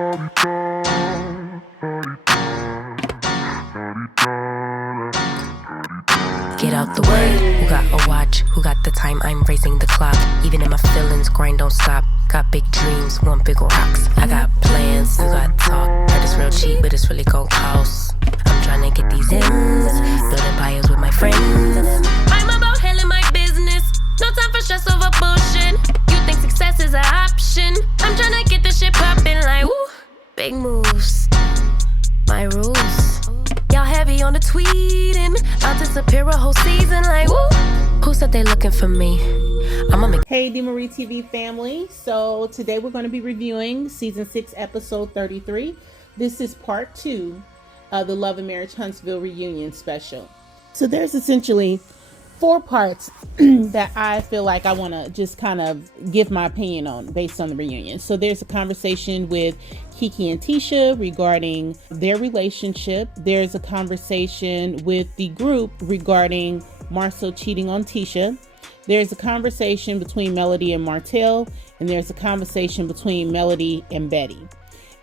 Get out the way. Who got a watch? Who got the time? I'm raising the clock. Even in my feelings, grind don't stop. Got big dreams, want big rocks. I got plans, you got talk. Heard it's real cheap, but it's really gon' cost. I'm tryna get these ends, building empires with my friends. I'm about handling my business. No time for stress over bullshit. You think success is an option? I'm tryna get this shit poppin' like woo. Big moves, my rules. Y'all heavy on the tweeting. I'll disappear a whole season like woo. Who said they looking for me? Hey DeMarie TV family. So today we're going to be reviewing season 6 episode 33. This is part 2 of the Love and Marriage Huntsville reunion special. So there's essentially 4 parts that I feel like I want to just kind of give my opinion on based on the reunion. So there's a conversation with Kiki and Tisha regarding their relationship. There's a conversation with the group regarding Marcel cheating on Tisha. There's a conversation between Melody and Martell, and there's a conversation between Melody and Betty.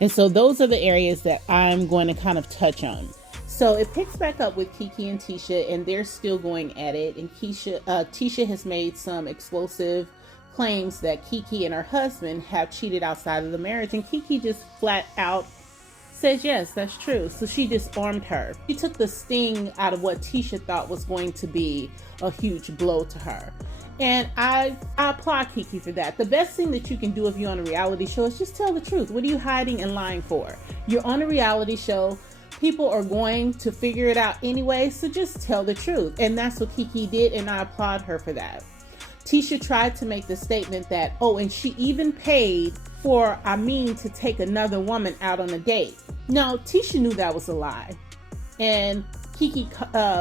And so those are the areas that I'm going to kind of touch on. So it picks back up with Kiki and Tisha, and they're still going at it. And Tisha has made some explosive claims that Kiki and her husband have cheated outside of the marriage. And Kiki just flat out says, yes, that's true. So she disarmed her. She took the sting out of what Tisha thought was going to be a huge blow to her. And I applaud Kiki for that. The best thing that you can do if you're on a reality show is just tell the truth. What are you hiding and lying for? You're on a reality show. People are going to figure it out anyway, so just tell the truth. And that's what Kiki did, and I applaud her for that. Tisha tried to make the statement that, oh, and she even paid for Amin to take another woman out on a date. No, Tisha knew that was a lie. And Kiki,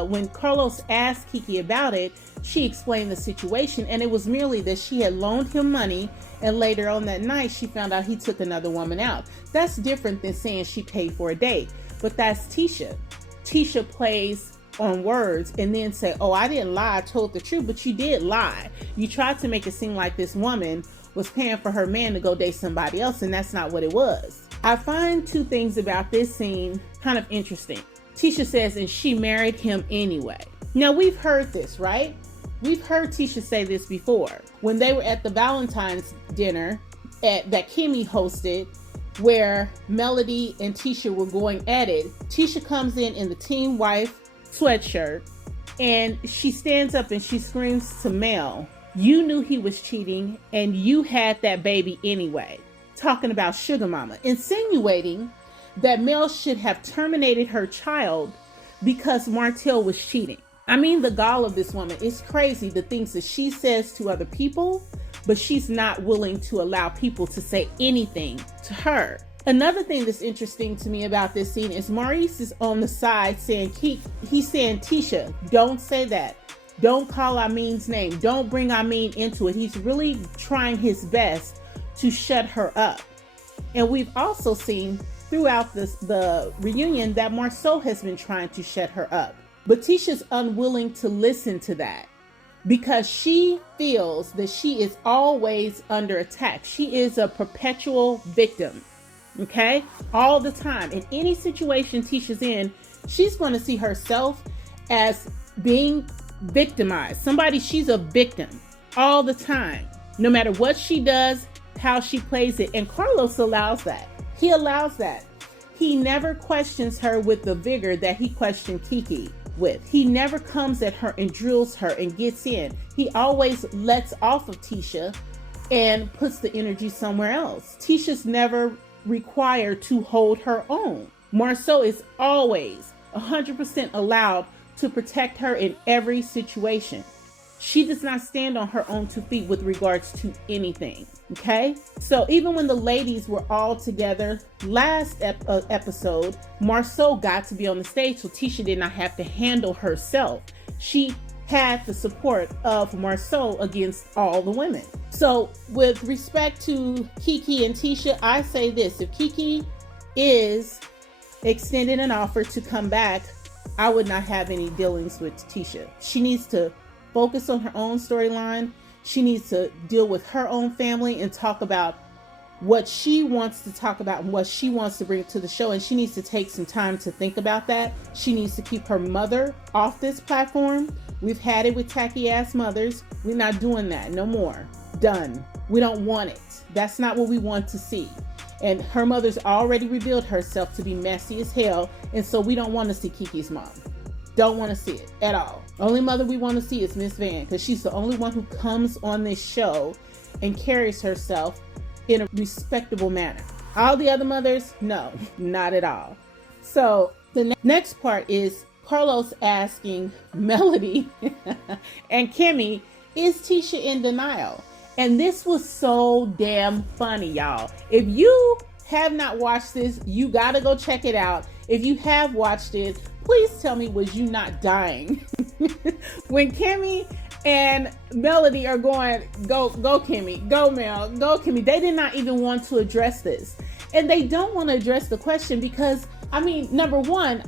when Carlos asked Kiki about it, she explained the situation, and it was merely that she had loaned him money, and later on that night, she found out he took another woman out. That's different than saying she paid for a date, but that's Tisha. Tisha plays on words and then say, oh, I didn't lie, I told the truth, but you did lie. You tried to make it seem like this woman was paying for her man to go date somebody else, and that's not what it was. I find 2 things about this scene kind of interesting. Tisha says, and she married him anyway. Now, we've heard this, right? We've heard Tisha say this before. When they were at the Valentine's dinner that Kimmy hosted, where Melody and Tisha were going at it, Tisha comes in the Team Wife sweatshirt, and she stands up and she screams to Mel, you knew he was cheating and you had that baby anyway. Talking about sugar mama, insinuating that Mel should have terminated her child because Martell was cheating. I mean, the gall of this woman is crazy, the things that she says to other people, but she's not willing to allow people to say anything to her. Another thing that's interesting to me about this scene is Maurice is on the side saying, he's saying, Tisha, don't say that. Don't call Amin's name. Don't bring Amin into it. He's really trying his best to shut her up. And we've also seen throughout the reunion that Marceau has been trying to shut her up. But Tisha's unwilling to listen to that because she feels that she is always under attack. She is a perpetual victim, okay? All the time. In any situation Tisha's in, she's going to see herself as being victimized. She's a victim all the time, no matter what she does, how she plays it. And Carlos allows that. He allows that. He never questions her with the vigor that he questioned Kiki with. He never comes at her and drills her and gets in. He always lets off of Tisha and puts the energy somewhere else. Tisha's never required to hold her own. Marceau is always 100% allowed to protect her in every situation. She does not stand on her own 2 feet with regards to anything. Okay, so even when the ladies were all together last episode, Marceau got to be on the stage, so Tisha did not have to handle herself. She had the support of Marceau against all the women. So with respect to Kiki and Tisha, I say this: if Kiki is extending an offer to come back, I would not have any dealings with Tisha. She needs to focus on her own storyline. She needs to deal with her own family and talk about what she wants to talk about and what she wants to bring to the show. And she needs to take some time to think about that. She needs to keep her mother off this platform. We've had it with tacky ass mothers. We're not doing that no more. Done. We don't want it. That's not what we want to see. And her mother's already revealed herself to be messy as hell. And so we don't want to see Kiki's mom. Don't want to see it at all. Only mother we want to see is Miss Van, because she's the only one who comes on this show and carries herself in a respectable manner. All the other mothers, no, not at all. So the next part is Carlos asking Melody and Kimmy, is Tisha in denial? And this was so damn funny, y'all. If you have not watched this, you gotta go check it out. If you have watched it, please tell me, was you not dying? When Kimmy and Melody are going, go Kimmy, go Mel, go Kimmy. They did not even want to address this. And they don't want to address the question because, I mean, number one,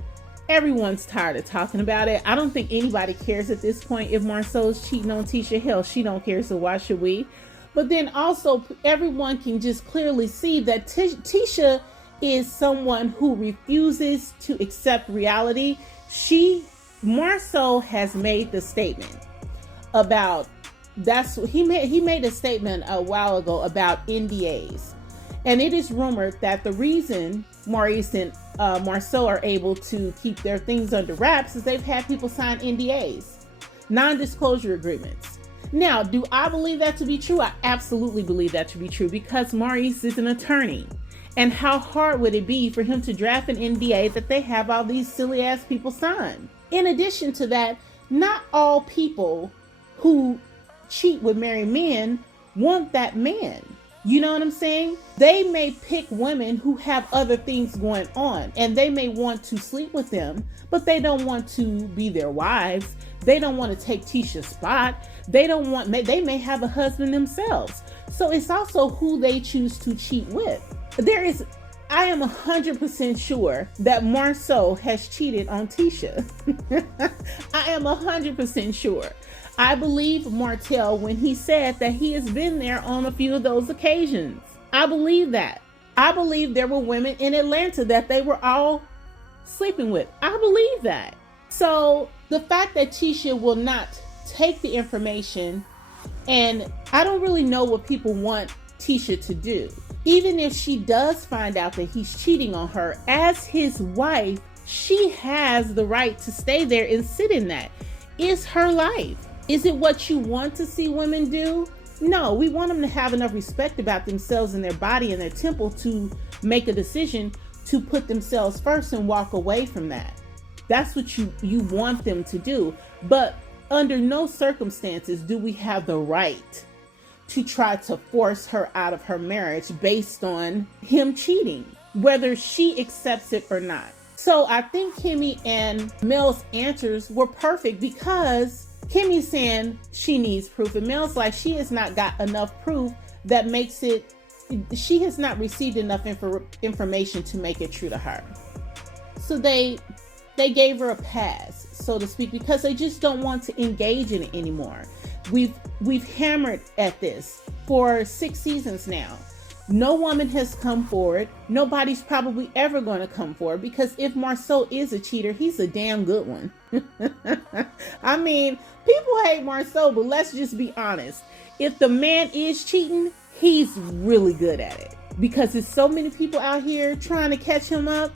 everyone's tired of talking about it. I don't think anybody cares at this point if Marcel's cheating on Tisha. Hell, she don't care, so why should we? But then also, everyone can just clearly see that Tisha is someone who refuses to accept reality. Marcel has made the statement about, he made a statement a while ago about NDAs. And it is rumored that the reason Maurice and Marcel are able to keep their things under wraps is they've had people sign NDAs, non-disclosure agreements. Now, do I believe that to be true? I absolutely believe that to be true because Maurice is an attorney. And how hard would it be for him to draft an NDA that they have all these silly ass people sign? In addition to that, not all people who cheat with married men want that man. You know what I'm saying? They may pick women who have other things going on and they may want to sleep with them, but they don't want to be their wives. They don't want to take Tisha's spot. They may have a husband themselves. So it's also who they choose to cheat with. I am 100% sure that Marceau has cheated on Tisha. I am 100% sure. I believe Martell when he said that he has been there on a few of those occasions. I believe that. I believe there were women in Atlanta that they were all sleeping with. I believe that. So the fact that Tisha will not take the information, and I don't really know what people want Tisha to do. Even if she does find out that he's cheating on her, as his wife, she has the right to stay there and sit in that. It's her life. Is it what you want to see women do? No, we want them to have enough respect about themselves and their body and their temple to make a decision to put themselves first and walk away from that. That's what you want them to do. But under no circumstances do we have the right to try to force her out of her marriage based on him cheating, whether she accepts it or not. So I think Kimmy and Mel's answers were perfect because Kimmy's saying she needs proof, and Mel's like, she has not got enough proof that makes it, she has not received enough information to make it true to her. So they gave her a pass, so to speak, because they just don't want to engage in it anymore. We've hammered at this for 6 seasons now. No woman has come forward. Nobody's probably ever going to come forward because if Marceau is a cheater, he's a damn good one. I mean, people hate Marceau, but let's just be honest. If the man is cheating, he's really good at it because there's so many people out here trying to catch him up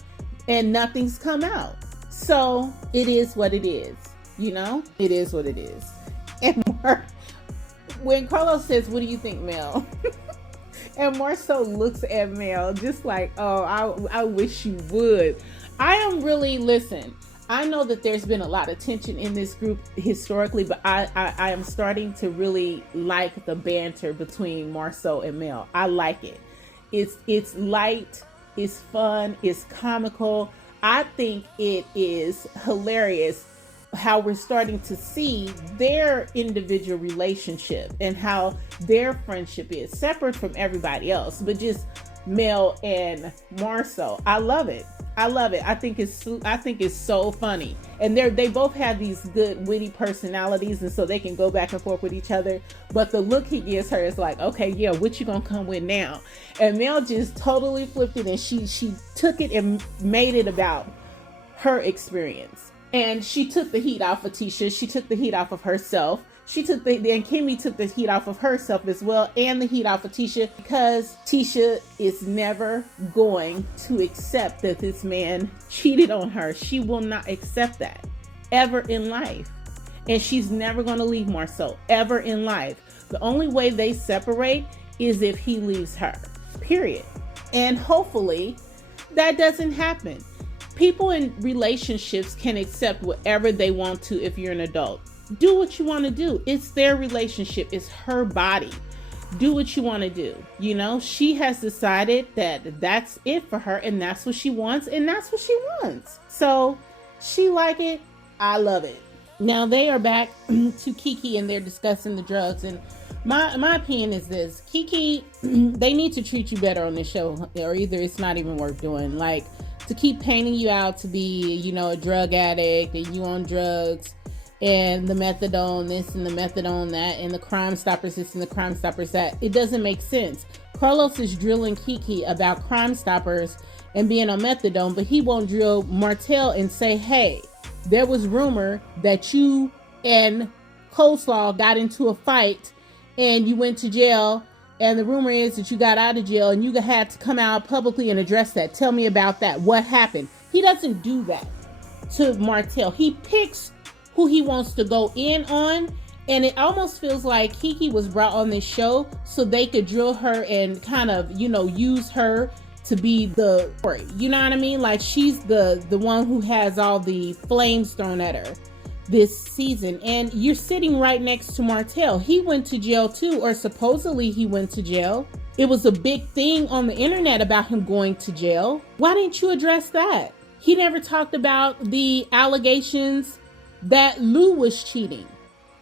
and nothing's come out. So it is what it is, you know? It is what it is. And when Carlos says, "What do you think, Mel?" and Marceau looks at Mel just like, "Oh, I wish you would." Listen, I know that there's been a lot of tension in this group historically, but I am starting to really like the banter between Marceau and Mel. I like it. It's light, it's fun, it's comical. I think it is hilarious how we're starting to see their individual relationship and how their friendship is separate from everybody else, but just Mel and Marceau. I love it. I love it. I think it's so funny. And they both have these good witty personalities, and so they can go back and forth with each other. But the look he gives her is like, okay, yeah, what you gonna come with now? And Mel just totally flipped it, and she took it and made it about her experience. And she took the heat off of Tisha. She took the heat off of herself. And Kimmy took the heat off of herself as well, and the heat off of Tisha, because Tisha is never going to accept that this man cheated on her. She will not accept that ever in life. And she's never going to leave Marcel ever in life. The only way they separate is if he leaves her, period. And hopefully that doesn't happen. People in relationships can accept whatever they want to if you're an adult. Do what you want to do. It's their relationship. It's her body. Do what you want to do. You know, she has decided that that's it for her, and that's what she wants, and that's what she wants. So she like it. I love it. Now they are back to Kiki, and they're discussing the drugs. And my opinion is this: Kiki, they need to treat you better on this show, or either it's not even worth doing. Like, to keep painting you out to be, you know, a drug addict and you on drugs, and the methadone this and the methadone that, and the Crime Stoppers this and the Crime Stoppers that. It doesn't make sense. Carlos is drilling Kiki about Crime Stoppers and being on methadone, but he won't drill Martell and say, hey, there was rumor that you and Coleslaw got into a fight and you went to jail, and the rumor is that you got out of jail and you had to come out publicly and address that. Tell me about that. What happened? He doesn't do that to Martell. He picks who he wants to go in on, and it almost feels like Kiki was brought on this show so they could drill her and kind of, you know, use her to be the, you know what I mean? Like, she's the one who has all the flames thrown at her this season. And you're sitting right next to Martell. He went to jail too, or supposedly he went to jail. It was a big thing on the internet about him going to jail. Why didn't you address that? He never talked about the allegations that Lou was cheating.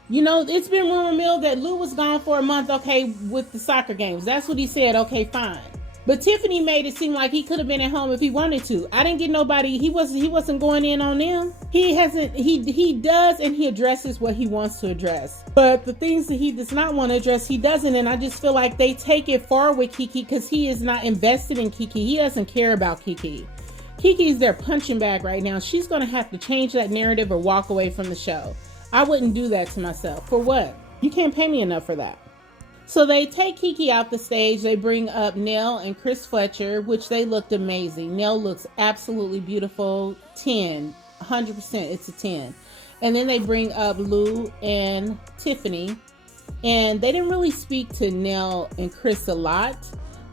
You know, it's been rumor mill that Lou was gone for a month, okay, with the soccer games. That's what he said, okay, fine. But Tiffany made it seem like he could have been at home if he wanted to. I didn't get nobody, he wasn't going in on them. He does, and he addresses what he wants to address. But the things that he does not want to address, he doesn't, and I just feel like they take it far with Kiki because he is not invested in Kiki. He doesn't care about Kiki. Kiki's their punching bag right now. She's going to have to change that narrative or walk away from the show. I wouldn't do that to myself. For what? You can't pay me enough for that. So they take Kiki out the stage. They bring up Nell and Chris Fletcher, which they looked amazing. Nell looks absolutely beautiful. 10. 100%. It's a 10. And then they bring up Lou and Tiffany. And they didn't really speak to Nell and Chris a lot,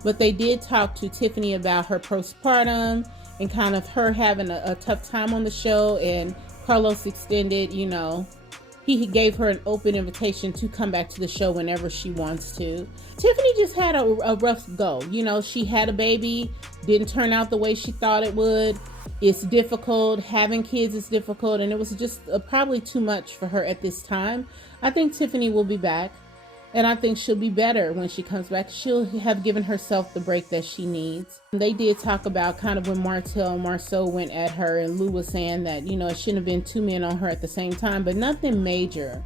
but they did talk to Tiffany about her postpartum and kind of her having a tough time on the show. And Carlos extended, you know, he gave her an open invitation to come back to the show whenever she wants to. Tiffany just had a rough go. You know, she had a baby, didn't turn out the way she thought it would. It's difficult. Having kids is difficult, and it was just probably too much for her at this time. I think Tiffany will be back, and I think she'll be better when she comes back. She'll have given herself the break that she needs. They did talk about kind of when Martell and Marceau went at her, and Lou was saying that, you know, it shouldn't have been two men on her at the same time, but nothing major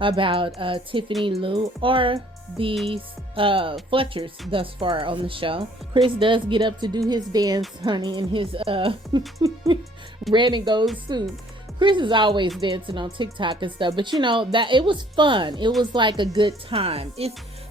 about Tiffany, Lou, or these Fletchers thus far on the show. Chris does get up to do his dance, honey, in his red and gold suit. Chris is always dancing on TikTok and stuff, but you know, that it was fun. It was like a good time.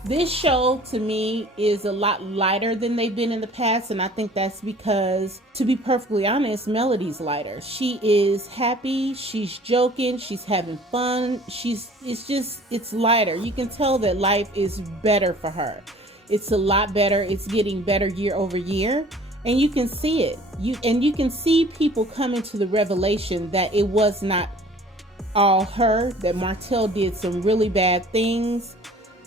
This show to me is a lot lighter than they've been in the past, and I think that's because, to be perfectly honest, Melody's lighter. She is happy, she's joking, she's having fun. It's lighter. You can tell that life is better for her. It's a lot better. It's getting better year over year. And you can see it. You can see people coming to the revelation that it was not all her, that Martell did some really bad things.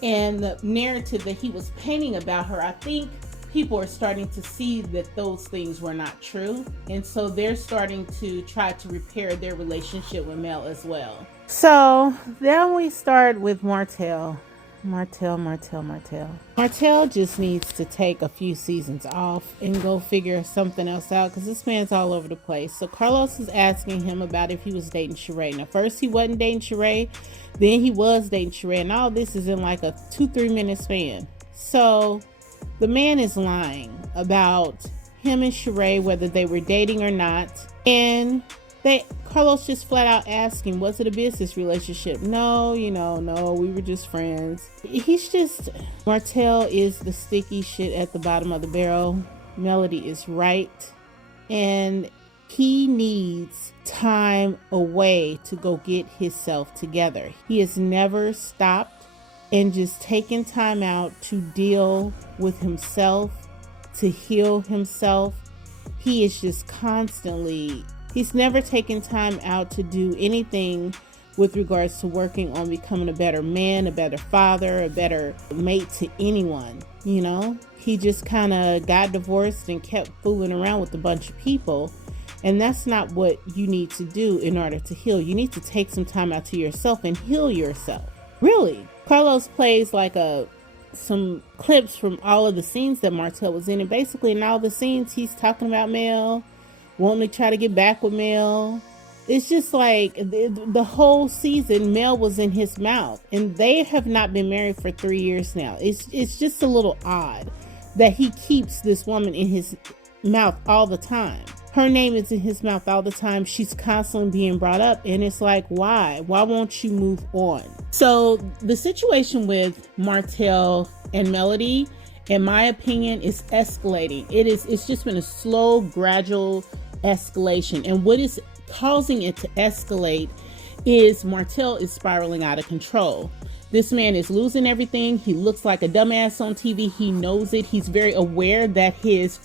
And the narrative that he was painting about her, I think people are starting to see that those things were not true. And so they're starting to try to repair their relationship with Mel as well. So then we start with Martell. Martell. Martell just needs to take a few seasons off and go figure something else out, because this man's all over the place. So Carlos is asking him about if he was dating Sheree. Now, first he wasn't dating Sheree, then he was dating Sheree, and all this is in like a 2-3 minute span. So the man is lying about him and Sheree, whether they were dating or not. And Carlos just flat out asking, was it a business relationship? No, no, we were just friends. Martell is the sticky shit at the bottom of the barrel. Melody is right. And he needs time away to go get himself together. He has never stopped and just taken time out to deal with himself, to heal himself. He is just constantly, he's never taken time out to do anything with regards to working on becoming a better man, a better father, a better mate to anyone. He just kind of got divorced and kept fooling around with a bunch of people. And that's not what you need to do in order to heal. You need to take some time out to yourself and heal yourself. Really. Carlos plays like some clips from all of the scenes that Martell was in. And basically in all the scenes, he's talking about Mel, wanting to try to get back with Mel. It's just like the whole season, Mel was in his mouth. And they have not been married for 3 years now. It's just a little odd that he keeps this woman in his mouth all the time. Her name is in his mouth all the time. She's constantly being brought up. And it's like, why? Why won't you move on? So the situation with Martell and Melody, in my opinion, is escalating. It's just been a slow, gradual escalation. And what is causing it to escalate is Martell is spiraling out of control. This man is losing everything. He looks like a dumbass on TV. He knows it. He's very aware that his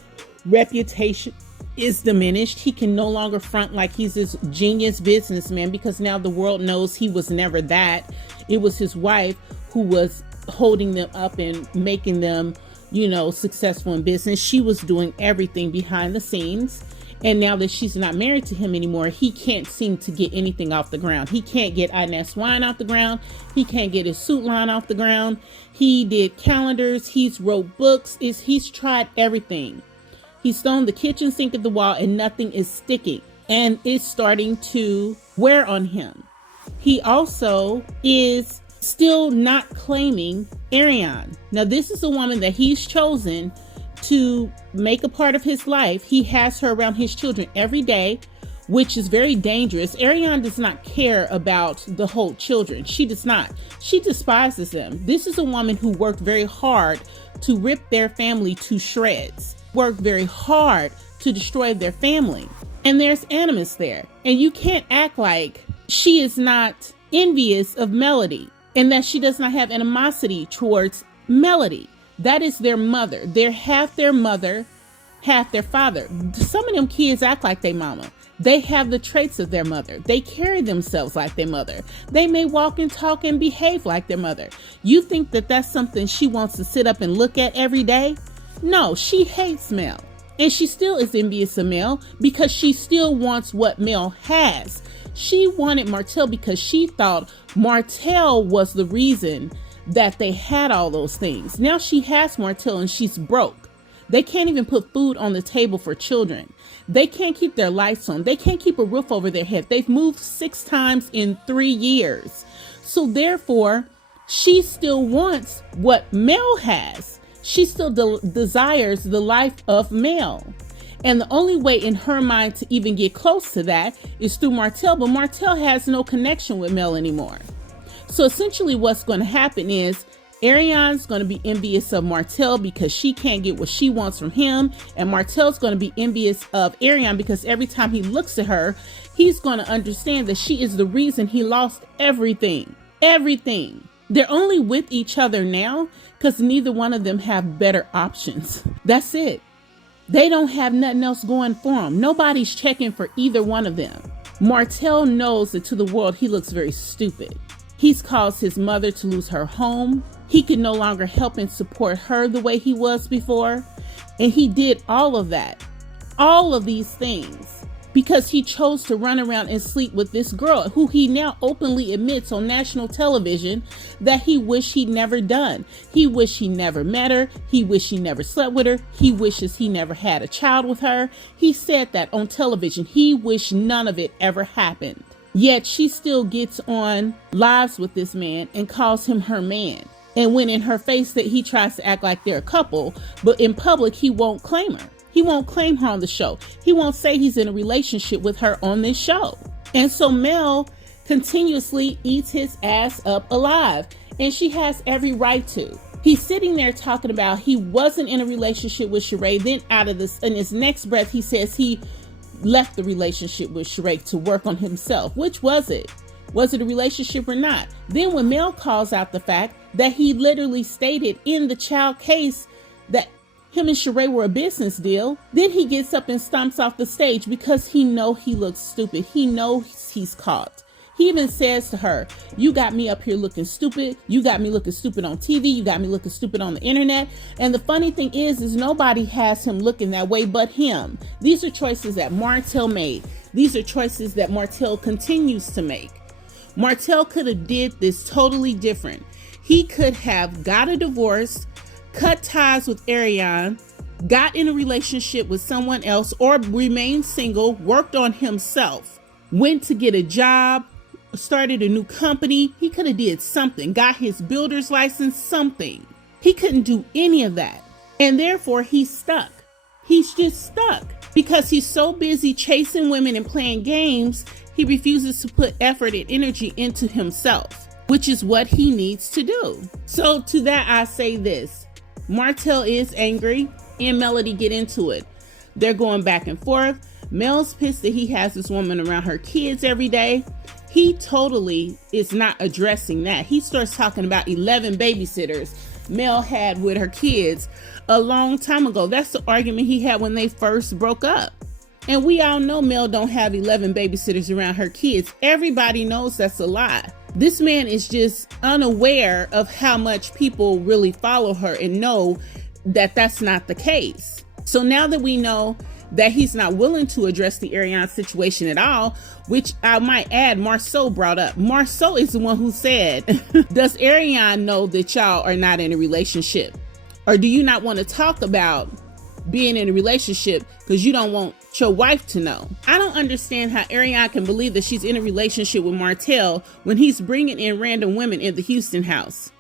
reputation is diminished. He can no longer front like he's this genius businessman, because now the world knows he was never that. It was his wife who was holding them up and making them, successful in business. She was doing everything behind the scenes. And now that she's not married to him anymore, he can't seem to get anything off the ground. He can't get Inez Wine off the ground. He can't get his suit line off the ground. He did calendars. He's wrote books. He's tried everything. He's thrown the kitchen sink at the wall and nothing is sticking. And it's starting to wear on him. He also is still not claiming Ariane. Now, this is a woman that he's chosen to make a part of his life. He has her around his children every day, which is very dangerous. Ariane does not care about the whole children. She does not. She despises them. This is a woman who worked very hard to rip their family to shreds, worked very hard to destroy their family. And there's animus there. And you can't act like she is not envious of Melody and that she does not have animosity towards Melody. That is their mother. They're half their mother, half their father. Some of them kids act like their mama. They have the traits of their mother. They carry themselves like their mother. They may walk and talk and behave like their mother. You think that that's something she wants to sit up and look at every day? No, she hates Mel. And she still is envious of Mel because she still wants what Mel has. She wanted Martell because she thought Martell was the reason that they had all those things. Now she has Martell and she's broke. They can't even put food on the table for children. They can't keep their lights on. They can't keep a roof over their head. They've moved 6 times in 3 years. So therefore, she still wants what Mel has. She still desires the life of Mel. And the only way in her mind to even get close to that is through Martell. But Martell has no connection with Mel anymore. So essentially what's going to happen is Ariane's going to be envious of Martell because she can't get what she wants from him. And Martell's going to be envious of Ariane because every time he looks at her, he's going to understand that she is the reason he lost everything. Everything. They're only with each other now because neither one of them have better options. That's it. They don't have nothing else going for them. Nobody's checking for either one of them. Martell knows that to the world, he looks very stupid. He's caused his mother to lose her home. He can no longer help and support her the way he was before. And he did all of that. All of these things because he chose to run around and sleep with this girl who he now openly admits on national television that he wished he'd never done. He wished he never met her. He wished he never slept with her. He wishes he never had a child with her. He said that on television. He wished none of it ever happened. Yet she still gets on lives with this man and calls him her man. And when in her face that he tries to act like they're a couple, but in public, he won't claim her. He won't claim her on the show. He won't say he's in a relationship with her on this show. And so Mel continuously eats his ass up alive, and she has every right to. He's sitting there talking about he wasn't in a relationship with Sheree. Then out of this, in his next breath, he says he left the relationship with Sheree to work on himself. Which was it? Was it a relationship or not? Then when Mel calls out the fact that he literally stated in the child case that him and Sheree were a business deal, then he gets up and stomps off the stage because he knows he looks stupid. He knows he's caught. He even says to her, you got me up here looking stupid. You got me looking stupid on TV. You got me looking stupid on the internet. And the funny thing is nobody has him looking that way but him. These are choices that Martell made. These are choices that Martell continues to make. Martell could have did this totally different. He could have got a divorce, cut ties with Ariane, got in a relationship with someone else, or remained single, worked on himself, went to get a job, started a new company. He could have did something, got his builder's license, something. He couldn't do any of that. And therefore he's stuck. He's just stuck because he's so busy chasing women and playing games. He refuses to put effort and energy into himself, which is what he needs to do. So to that, I say this. Martell is angry and Melody get into it. They're going back and forth. Mel's pissed that he has this woman around her kids every day. He totally is not addressing that. He starts talking about 11 babysitters Mel had with her kids a long time ago. That's the argument he had when they first broke up. And we all know Mel don't have 11 babysitters around her kids. Everybody knows that's a lie. This man is just unaware of how much people really follow her and know that that's not the case. So now that we know that he's not willing to address the Ariane situation at all, which I might add, Marceau brought up. Marceau is the one who said, does Ariane know that y'all are not in a relationship? Or do you not want to talk about being in a relationship because you don't want your wife to know? I don't understand how Ariane can believe that she's in a relationship with Martell when he's bringing in random women in the Houston house.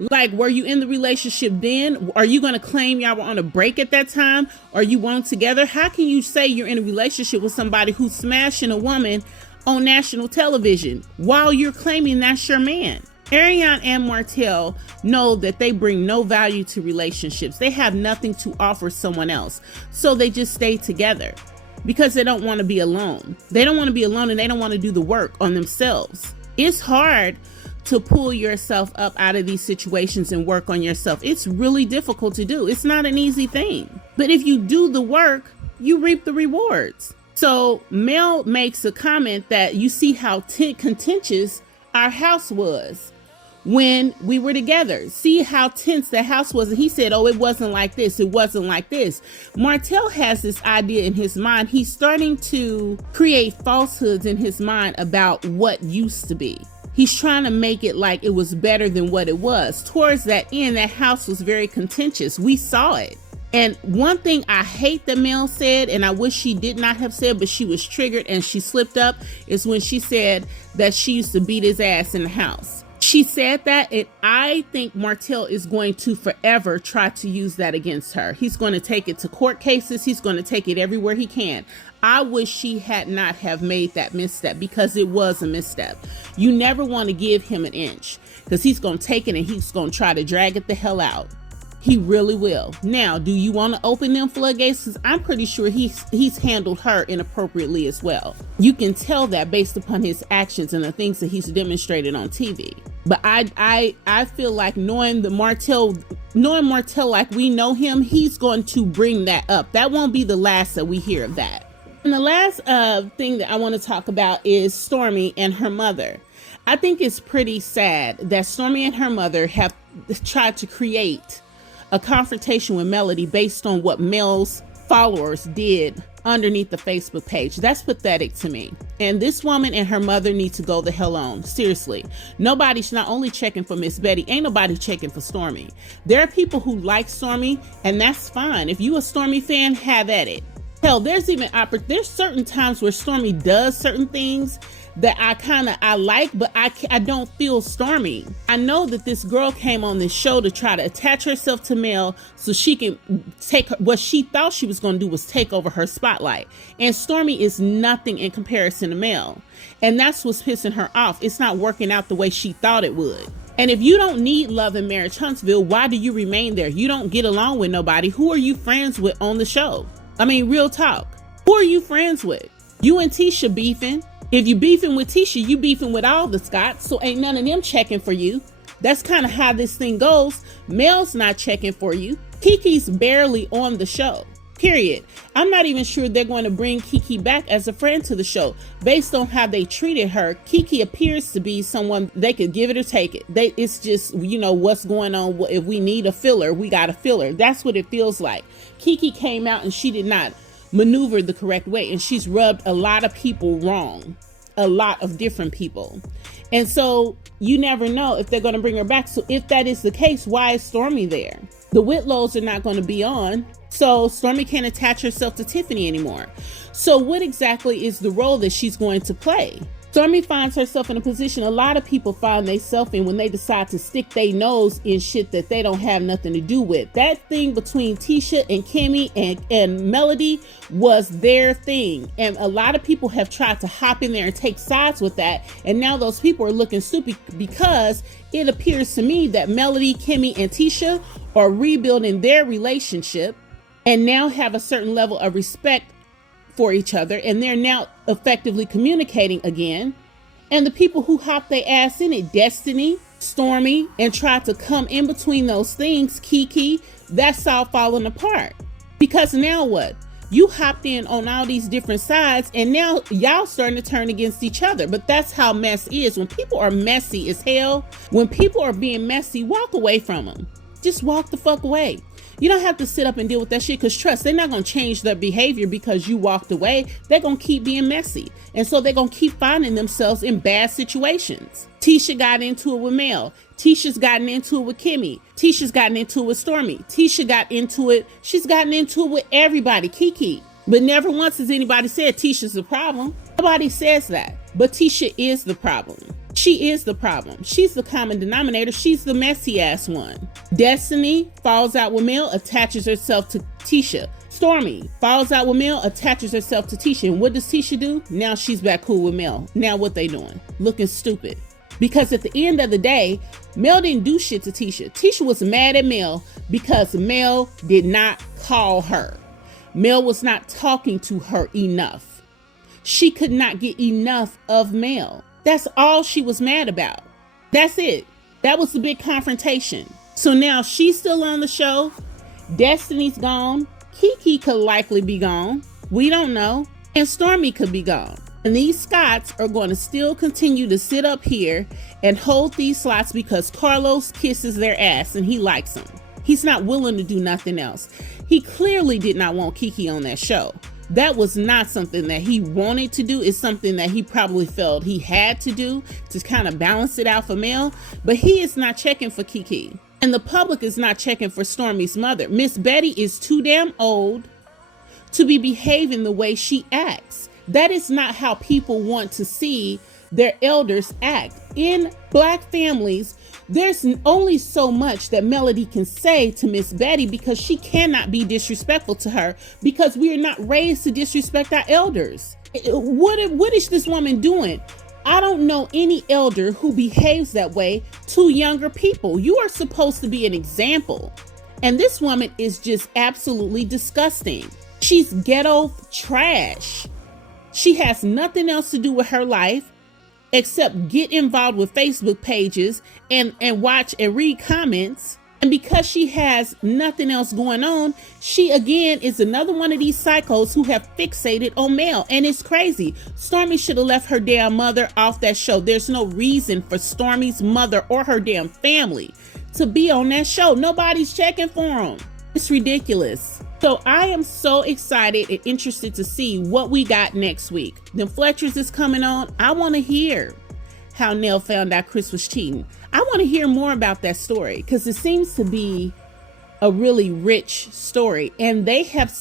Like, were you in the relationship then? Are you going to claim y'all were on a break at that time? Or you weren't together? How can you say you're in a relationship with somebody who's smashing a woman on national television while you're claiming that's your man? Ariane and Martell know that they bring no value to relationships. They have nothing to offer someone else. So they just stay together because they don't want to be alone. They don't want to be alone and they don't want to do the work on themselves. It's hard to pull yourself up out of these situations and work on yourself. It's really difficult to do. It's not an easy thing. But if you do the work, you reap the rewards. So Mel makes a comment that you see how contentious our house was when we were together. See how tense the house was. And he said, oh, it wasn't like this. It wasn't like this. Martell has this idea in his mind. He's starting to create falsehoods in his mind about what used to be. He's trying to make it like it was better than what it was. Towards that end, that house was very contentious. We saw it. And one thing I hate that Mel said, and I wish she did not have said, but she was triggered and she slipped up, is when she said that she used to beat his ass in the house. She said that, and I think Martell is going to forever try to use that against her. He's going to take it to court cases. He's going to take it everywhere he can. I wish she had not have made that misstep because it was a misstep. You never want to give him an inch because he's going to take it and he's going to try to drag it the hell out. He really will. Now, do you want to open them floodgates? Because I'm pretty sure he's handled her inappropriately as well. You can tell that based upon his actions and the things that he's demonstrated on TV. But I feel like knowing Martell like we know him, he's going to bring that up. That won't be the last that we hear of that. And the last thing that I want to talk about is Stormy and her mother. I think it's pretty sad that Stormy and her mother have tried to create a confrontation with Melody based on what Mel's followers did underneath the Facebook page. That's pathetic to me. And this woman and her mother need to go the hell on. Seriously. Nobody's not only checking for Miss Betty, ain't nobody checking for Stormy. There are people who like Stormy, and that's fine. If you a Stormy fan, have at it. Hell, there's certain times where Stormy does certain things that I like, but I don't feel Stormy. I know that this girl came on this show to try to attach herself to Mel so she can take what she thought she was going to do was take over her spotlight. And Stormy is nothing in comparison to Mel. And that's what's pissing her off. It's not working out the way she thought it would. And if you don't need love in Marriage Huntsville, why do you remain there? You don't get along with nobody. Who are you friends with on the show? I mean, real talk. Who are you friends with? You and Tisha beefing. If you beefing with Tisha, you beefing with all the Scotts, so ain't none of them checking for you. That's kind of how this thing goes. Mel's not checking for you. Kiki's barely on the show, period. I'm not even sure they're going to bring Kiki back as a friend to the show. Based on how they treated her, Kiki appears to be someone they could give it or take it. It's just, what's going on. If we need a filler, we got a filler. That's what it feels like. Kiki came out and she did not maneuvered the correct way, and she's rubbed a lot of people wrong, a lot of different people. And so you never know if they're going to bring her back. So if that is the case, why is Stormy there? The Whitlows are not going to be on, so Stormy can't attach herself to Tiffany anymore. So what exactly is the role that she's going to play? Stormy finds herself in a position a lot of people find themselves in when they decide to stick their nose in shit that they don't have nothing to do with. That thing between Tisha and Kimmy and Melody was their thing. And a lot of people have tried to hop in there and take sides with that. And now those people are looking stupid because it appears to me that Melody, Kimmy, and Tisha are rebuilding their relationship and now have a certain level of respect for each other, and they're now effectively communicating again. And the people who hopped their ass in it, Destiny, Stormy, and tried to come in between those things, Kiki, that's all falling apart. Because now what? You hopped in on all these different sides, and now y'all starting to turn against each other. But that's how mess is. When people are messy as hell, when people are being messy, walk away from them. Just walk the fuck away. You don't have to sit up and deal with that shit, because trust, they're not going to change their behavior because you walked away. They're going to keep being messy. And so they're going to keep finding themselves in bad situations. Tisha got into it with Mel. Tisha's gotten into it with Kimmy. Tisha's gotten into it with Stormy. Tisha got into it. She's gotten into it with everybody, Kiki. But never once has anybody said Tisha's the problem. Nobody says that. But Tisha is the problem. She is the problem. She's the common denominator. She's the messy ass one. Destiny falls out with Mel, attaches herself to Tisha. Stormy falls out with Mel, attaches herself to Tisha. And what does Tisha do? Now she's back cool with Mel. Now what they doing? Looking stupid. Because at the end of the day, Mel didn't do shit to Tisha. Tisha was mad at Mel because Mel did not call her. Mel was not talking to her enough. She could not get enough of Mel. That's all she was mad about. That's it. That was the big confrontation. So now she's still on the show. Destiny's gone. Kiki could likely be gone. We don't know. And Stormy could be gone. And these Scotts are going to still continue to sit up here and hold these slots because Carlos kisses their ass and he likes them. He's not willing to do nothing else. He clearly did not want Kiki on that show. That was not something that he wanted to do. It's something that he probably felt he had to do to kind of balance it out for Mel. But he is not checking for Kiki. And the public is not checking for Stormy's mother. Miss Betty is too damn old to be behaving the way she acts. That is not how people want to see their elders act. In Black families, there's only so much that Melody can say to Miss Betty because she cannot be disrespectful to her because we are not raised to disrespect our elders. What is this woman doing? I don't know any elder who behaves that way to younger people. You are supposed to be an example. And this woman is just absolutely disgusting. She's ghetto trash. She has nothing else to do with her life except get involved with Facebook pages and watch and read comments. And because she has nothing else going on, she again is another one of these psychos who have fixated on Mel. And it's crazy. Stormy should have left her damn mother off that show. There's no reason for Stormy's mother or her damn family to be on that show. Nobody's checking for them. It's ridiculous. So I am so excited and interested to see what we got next week. The Fletchers is coming on. I want to hear how Nell found out Chris was cheating. I want to hear more about that story because it seems to be a really rich story, and they have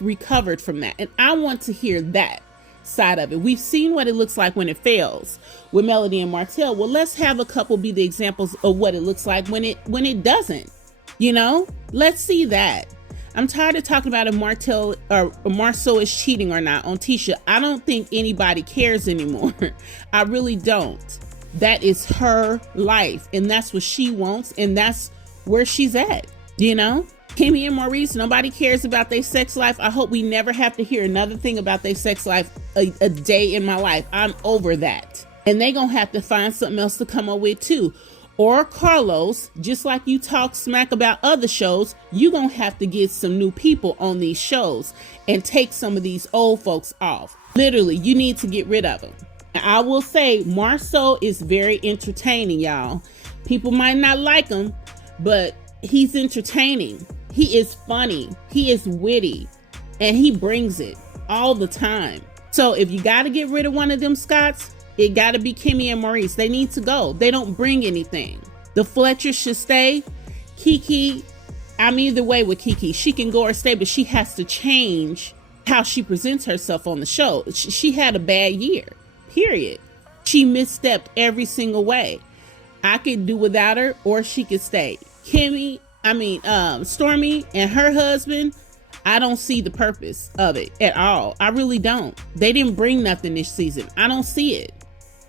recovered from that. And I want to hear that side of it. We've seen what it looks like when it fails with Melody and Martell. Well, let's have a couple be the examples of what it looks like when it doesn't. You know, let's see that. I'm tired of talking about if Martell or Marceau is cheating or not on Tisha. I don't think anybody cares anymore. I really don't. That is her life, and that's what she wants, and that's where she's at. You know, Kimmy and Maurice, nobody cares about their sex life. I hope we never have to hear another thing about their sex life a day in my life. I'm over that. And they gonna have to find something else to come up with too. Or Carlos, just like you talk smack about other shows, you gonna have to get some new people on these shows and take some of these old folks off. Literally, you need to get rid of them. I will say Marceau is very entertaining, y'all. People might not like him, but he's entertaining. He is funny. He is witty, and he brings it all the time. So if you got to get rid of one of them Scotts, it got to be Kimmy and Maurice. They need to go. They don't bring anything. The Fletchers should stay. Kiki, I'm either way with Kiki. She can go or stay, but she has to change how she presents herself on the show. She had a bad year, period. She misstepped every single way. I could do without her, or she could stay. Stormy and her husband, I don't see the purpose of it at all. I really don't. They didn't bring nothing this season. I don't see it.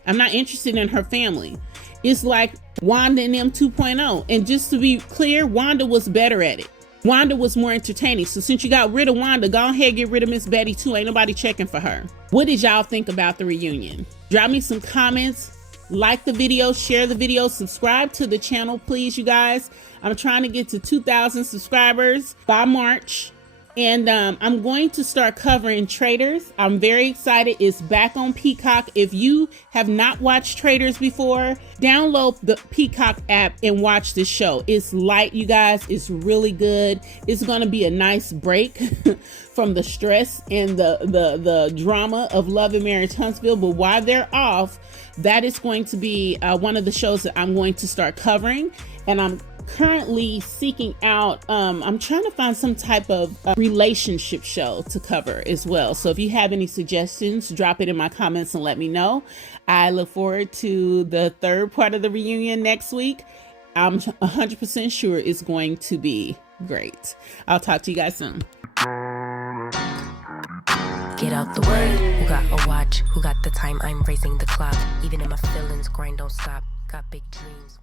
I'm not interested in her family. It's like Wanda and them 2.0. And just to be clear, Wanda was better at it. Wanda was more entertaining. So since you got rid of Wanda, go ahead and get rid of Miss Betty too. Ain't nobody checking for her. What did y'all think about the reunion? Drop me some comments. Like the video, share the video, subscribe to the channel, please, you guys. I'm trying to get to 2,000 subscribers by March. And I'm going to start covering Traitors. I'm very excited. It's back on Peacock. If you have not watched Traitors before, download the Peacock app and watch this show. It's light, you guys. It's really good. It's going to be a nice break from the stress and the drama of Love and Marriage Huntsville. But while they're off, that is going to be one of the shows that I'm going to start covering. And I'm currently seeking out, I'm trying to find some type of relationship show to cover as well. So if you have any suggestions, drop it in my comments and let me know. I look forward to the third part of the reunion next week. I'm 100% sure it's going to be great. I'll talk to you guys soon. Get out the way. Who got a watch? Who got the time? I'm raising the clock. Even if my feelings grind don't stop. Got big dreams.